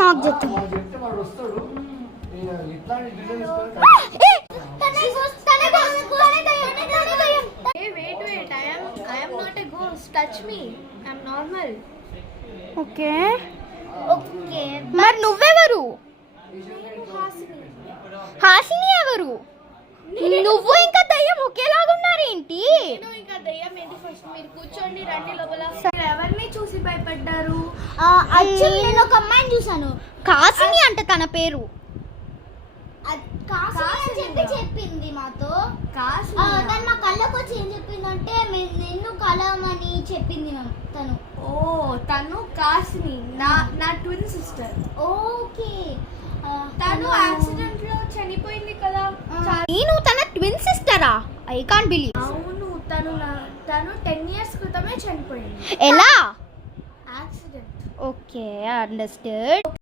నాకు చెప్తా okay okay మరి నువ్వెవరు? హాసిని ఎవరు? నువ్వు ఇంకా దయ్యం ఒకేలాగా ఉన్నారేంటి? ఇంకా దయ్యం ఏంటి? ఫస్ట్ మీరు కూర్చోండి, రండి లోపల. ఎవరిని చూసి భయపడ్డారు? నేను ఒక అమ్మాయిని చూసాను, కాసిని అంట తన పేరు. చెప్పింది మాతో. తను మా కళ్ళకు వచ్చి ఏం చెప్పిందంటే నిన్ను కలవమని చెప్పింది తను. ఓ తను కాసిని, నా ట్విన్ సిస్టర్. ఓకే, తను యాక్సిడెంట్ లో చనిపోయింది కదా. నేను తన ట్విన్ సిస్టరా? I can't believe. అవును, తను 10 years క్రితమే చనిపోయింది. ఎలా? యాక్సిడెంట్. Okay, understand.